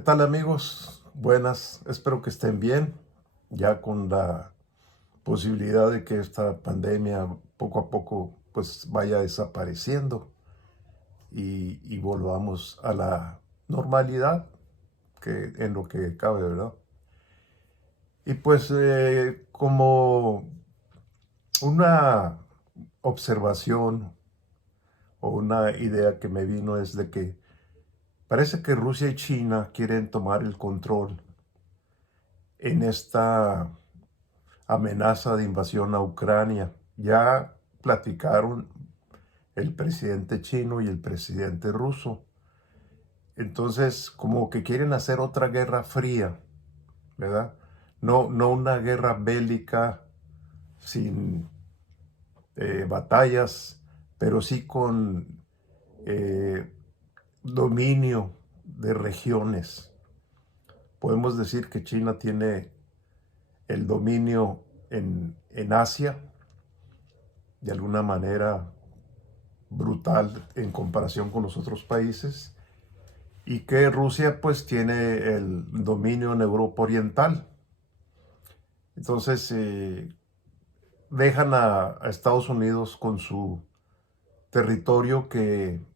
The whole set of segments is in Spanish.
¿Qué tal, amigos? Buenas, espero que estén bien, ya con la posibilidad de que esta pandemia poco a poco pues vaya desapareciendo y volvamos a la normalidad que en lo que cabe, ¿verdad? Y pues como una observación o una idea que me vino es de que parece que Rusia y China quieren tomar el control en esta amenaza de invasión a Ucrania. Ya platicaron el presidente chino y el presidente ruso. Entonces, como que quieren hacer otra guerra fría, ¿verdad? No una guerra bélica sin batallas, pero sí con eh, dominio de regiones. Podemos decir que China tiene el dominio en Asia, de alguna manera brutal en comparación con los otros países, y que Rusia pues tiene el dominio en Europa Oriental. Entonces dejan a Estados Unidos con su territorio que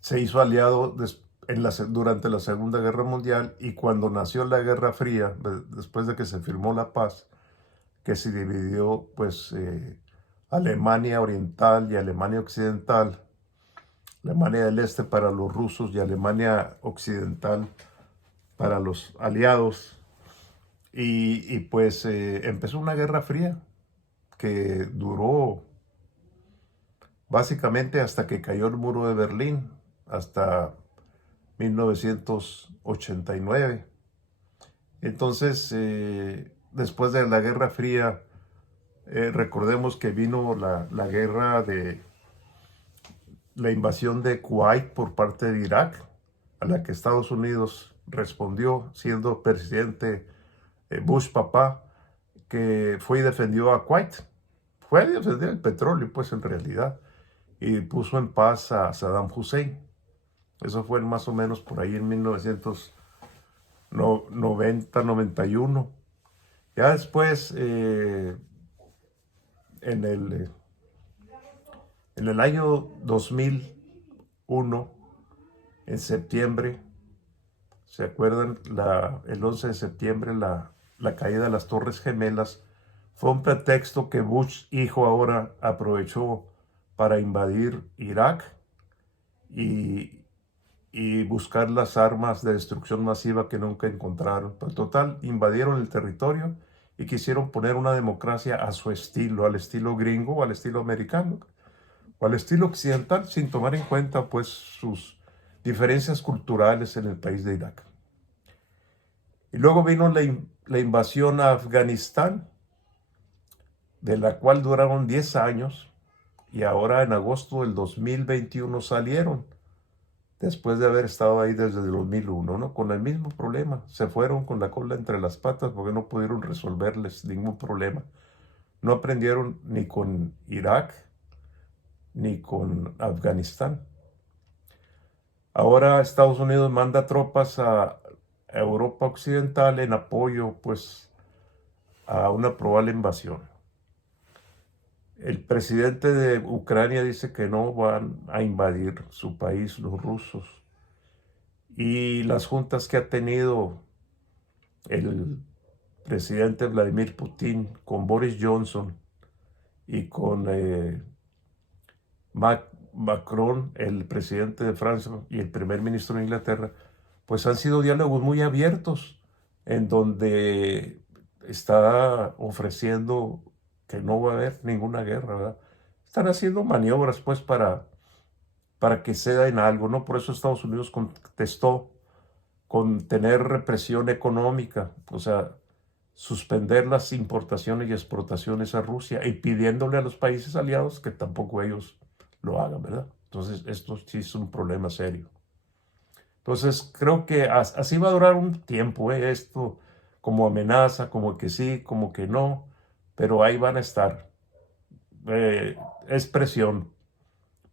se hizo aliado durante la Segunda Guerra Mundial, y cuando nació la Guerra Fría, después de que se firmó la paz, que se dividió pues Alemania Oriental y Alemania Occidental, Alemania del Este para los rusos y Alemania Occidental para los aliados. Pues empezó una guerra fría que duró básicamente hasta que cayó el muro de Berlín, hasta 1989. Entonces, después de la Guerra Fría, recordemos que vino la guerra de la invasión de Kuwait por parte de Irak, a la que Estados Unidos respondió siendo presidente Bush papá, que fue y defendió a Kuwait. Fue a defender el petróleo, pues en realidad, y puso en paz a Saddam Hussein. Eso fue más o menos por ahí en 1990-91. Ya después, en el año 2001, en septiembre, ¿se acuerdan? El 11 de septiembre, la caída de las Torres Gemelas fue un pretexto que Bush, hijo, ahora aprovechó para invadir Irak y, y buscar las armas de destrucción masiva que nunca encontraron. Pero total, invadieron el territorio y quisieron poner una democracia a su estilo, al estilo gringo o al estilo americano o al estilo occidental, sin tomar en cuenta pues sus diferencias culturales en el país de Irak. Y luego vino la invasión a Afganistán, de la cual duraron 10 años, y ahora en agosto del 2021 salieron, después de haber estado ahí desde el 2001, ¿no? Con el mismo problema. Se fueron con la cola entre las patas porque no pudieron resolverles ningún problema. No aprendieron ni con Irak ni con Afganistán. Ahora Estados Unidos manda tropas a Europa Occidental en apoyo, pues, a una probable invasión. El presidente de Ucrania dice que no van a invadir su país los rusos. Y las juntas que ha tenido el presidente Vladimir Putin con Boris Johnson y con Macron, el presidente de Francia, y el primer ministro de Inglaterra, pues han sido diálogos muy abiertos, en donde está ofreciendo que no va a haber ninguna guerra, ¿verdad? Están haciendo maniobras pues para que ceda en algo, ¿no? Por eso Estados Unidos contestó con tener represión económica, o sea, suspender las importaciones y exportaciones a Rusia y pidiéndole a los países aliados que tampoco ellos lo hagan, ¿verdad? Entonces, esto sí es un problema serio. Entonces, creo que así va a durar un tiempo, esto como amenaza, como que sí, como que no, pero ahí van a estar. Es presión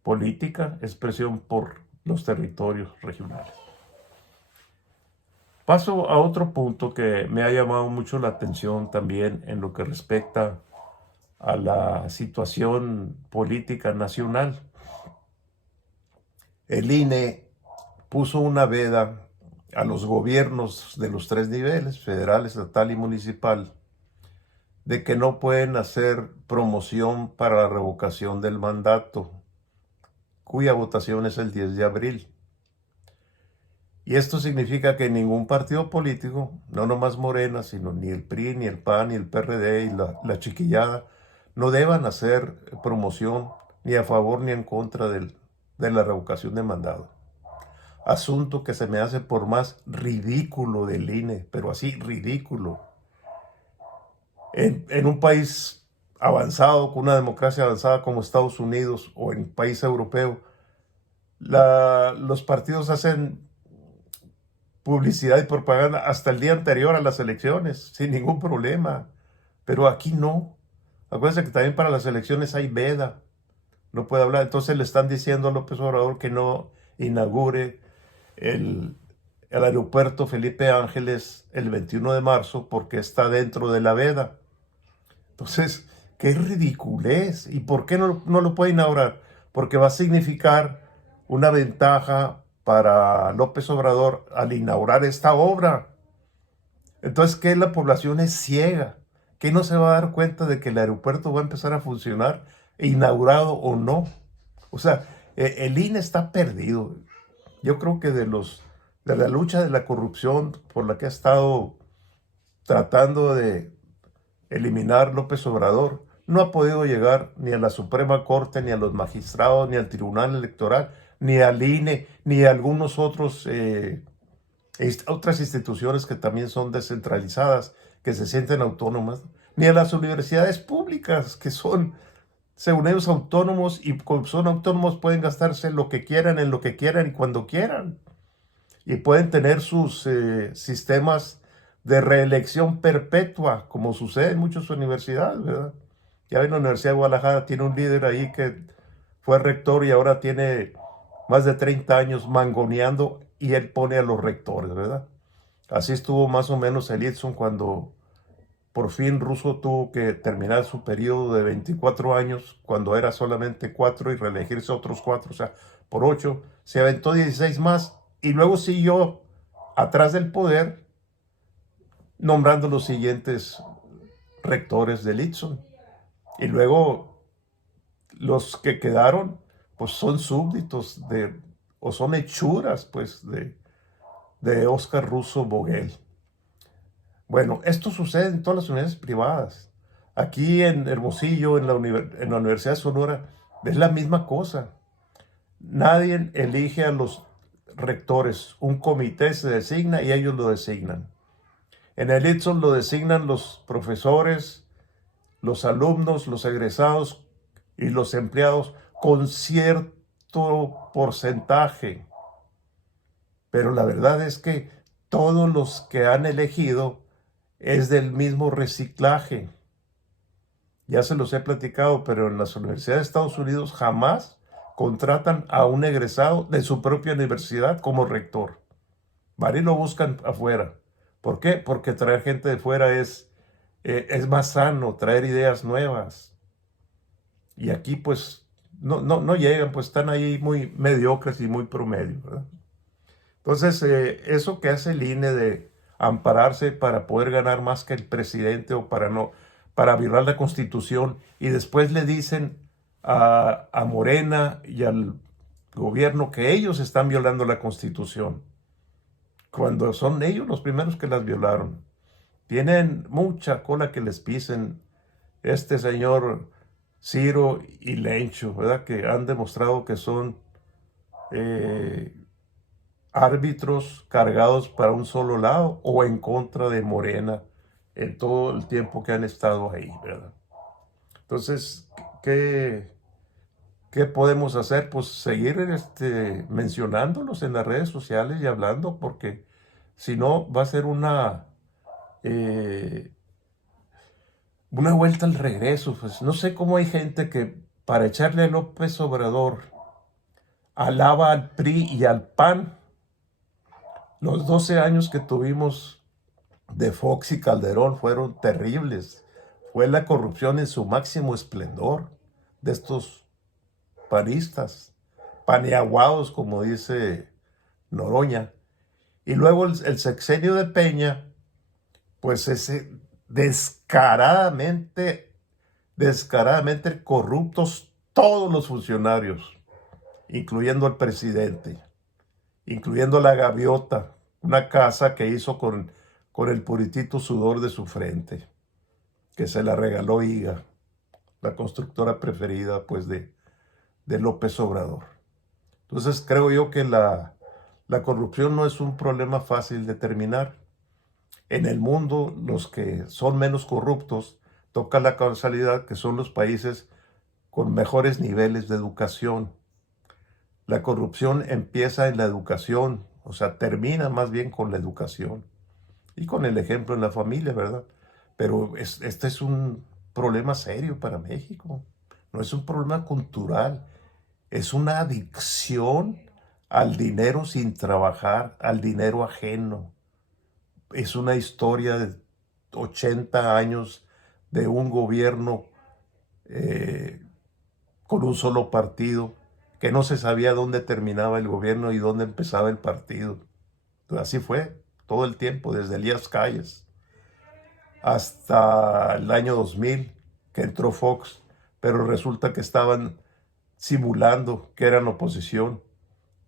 política, es presión por los territorios regionales. Paso a otro punto que me ha llamado mucho la atención también en lo que respecta a la situación política nacional. El INE puso una veda a los gobiernos de los tres niveles, federal, estatal y municipal, de que no pueden hacer promoción para la revocación del mandato, cuya votación es el 10 de abril. Y esto significa que ningún partido político, no nomás Morena, sino ni el PRI, ni el PAN, ni el PRD y la chiquillada, no deban hacer promoción ni a favor ni en contra de la revocación de mandato. Asunto que se me hace por más ridículo del INE, pero así ridículo. En un país avanzado, con una democracia avanzada como Estados Unidos o en país europeo, los partidos hacen publicidad y propaganda hasta el día anterior a las elecciones, sin ningún problema. Pero aquí no. Acuérdense que también para las elecciones hay veda. No puede hablar. Entonces le están diciendo a López Obrador que no inaugure el aeropuerto Felipe Ángeles el 21 de marzo porque está dentro de la veda. Entonces, qué ridiculez. ¿Y por qué no lo puede inaugurar? Porque va a significar una ventaja para López Obrador al inaugurar esta obra. Entonces, ¿qué? La población es ciega. ¿Qué no se va a dar cuenta de que el aeropuerto va a empezar a funcionar, inaugurado o no? O sea, el INE está perdido. Yo creo que de la lucha de la corrupción por la que ha estado tratando de eliminar López Obrador, no ha podido llegar ni a la Suprema Corte, ni a los magistrados, ni al Tribunal Electoral, ni al INE, ni a algunos otras instituciones que también son descentralizadas, que se sienten autónomas, ni a las universidades públicas, que son, según ellos, autónomos, y como son autónomos pueden gastarse lo que quieran, en lo que quieran y cuando quieran. Y pueden tener sus sistemas de reelección perpetua, como sucede en muchas universidades, ¿verdad? Ya ven, la Universidad de Guadalajara tiene un líder ahí que fue rector y ahora tiene más de 30 años mangoneando y él pone a los rectores, ¿verdad? Así estuvo más o menos el Edson cuando por fin Russo tuvo que terminar su periodo de 24 años, cuando era solamente 4 y reelegirse otros 4, o sea, por 8, se aventó 16 más y luego siguió atrás del poder nombrando los siguientes rectores del Edson. Y luego los que quedaron, pues son súbditos o son hechuras, pues, de Óscar Russo Vogel. Bueno, esto sucede en todas las universidades privadas. Aquí en Hermosillo, en la Universidad de Sonora, es la misma cosa. Nadie elige a los rectores. Un comité se designa y ellos lo designan. En el Edson lo designan los profesores, los alumnos, los egresados y los empleados con cierto porcentaje. Pero la verdad es que todos los que han elegido es del mismo reciclaje. Ya se los he platicado, pero en las universidades de Estados Unidos jamás contratan a un egresado de su propia universidad como rector. Van y lo buscan afuera. ¿Por qué? Porque traer gente de fuera es más sano, traer ideas nuevas. Y aquí pues no llegan, pues están ahí muy mediocres y muy promedio, ¿verdad? Entonces, eso que hace el INE de ampararse para poder ganar más que el presidente o para violar la Constitución, y después le dicen a Morena y al gobierno que ellos están violando la Constitución, cuando son ellos los primeros que las violaron. Tienen mucha cola que les pisen este señor Ciro y Lencho, ¿verdad? Que han demostrado que son árbitros cargados para un solo lado o en contra de Morena en todo el tiempo que han estado ahí, ¿verdad? Entonces, ¿qué podemos hacer? Pues seguir mencionándolos en las redes sociales y hablando, porque si no va a ser una vuelta al regreso. Pues no sé cómo hay gente que para echarle a López Obrador alaba al PRI y al PAN, Los 12 años que tuvimos de Fox y Calderón fueron terribles. Fue la corrupción en su máximo esplendor de estos panistas, paneaguados, como dice Noroña. Y luego el sexenio de Peña, pues ese descaradamente corruptos todos los funcionarios, incluyendo al presidente, incluyendo la gaviota, una casa que hizo con el puritito sudor de su frente, que se la regaló IGA, la constructora preferida pues de López Obrador. Entonces creo yo que la corrupción no es un problema fácil de terminar. En el mundo, los que son menos corruptos, toca la causalidad que son los países con mejores niveles de educación. La corrupción empieza en la educación, o sea, termina más bien con la educación y con el ejemplo en la familia, ¿verdad? Pero este es un problema serio para México. No es un problema cultural, es una adicción al dinero sin trabajar, al dinero ajeno. Es una historia de 80 años de un gobierno con un solo partido, que no se sabía dónde terminaba el gobierno y dónde empezaba el partido. Pues así fue todo el tiempo, desde Elías Calles hasta el año 2000, que entró Fox, pero resulta que estaban simulando que eran oposición,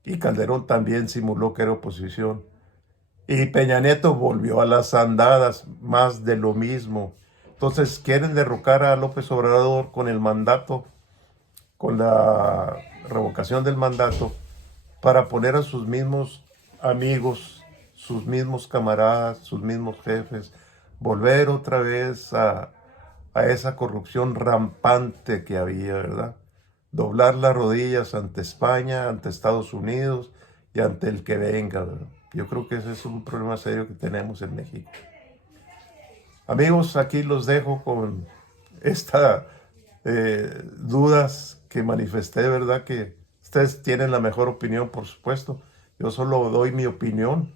y Calderón también simuló que era oposición. Y Peña Nieto volvió a las andadas, más de lo mismo. Entonces quieren derrocar a López Obrador con el mandato, con la revocación del mandato, para poner a sus mismos amigos, sus mismos camaradas, sus mismos jefes, volver otra vez a esa corrupción rampante que había, ¿verdad? Doblar las rodillas ante España, ante Estados Unidos y ante el que venga, ¿verdad? Yo creo que ese es un problema serio que tenemos en México. Amigos, aquí los dejo con estas dudas que manifesté, ¿verdad? Que ustedes tienen la mejor opinión, por supuesto. Yo solo doy mi opinión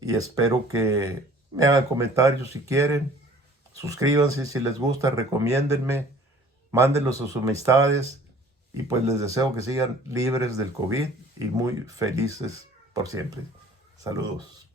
y espero que me hagan comentarios si quieren. Suscríbanse si les gusta, recomiéndenme, mándenlos a sus amistades y pues les deseo que sigan libres del COVID y muy felices por siempre. Saludos.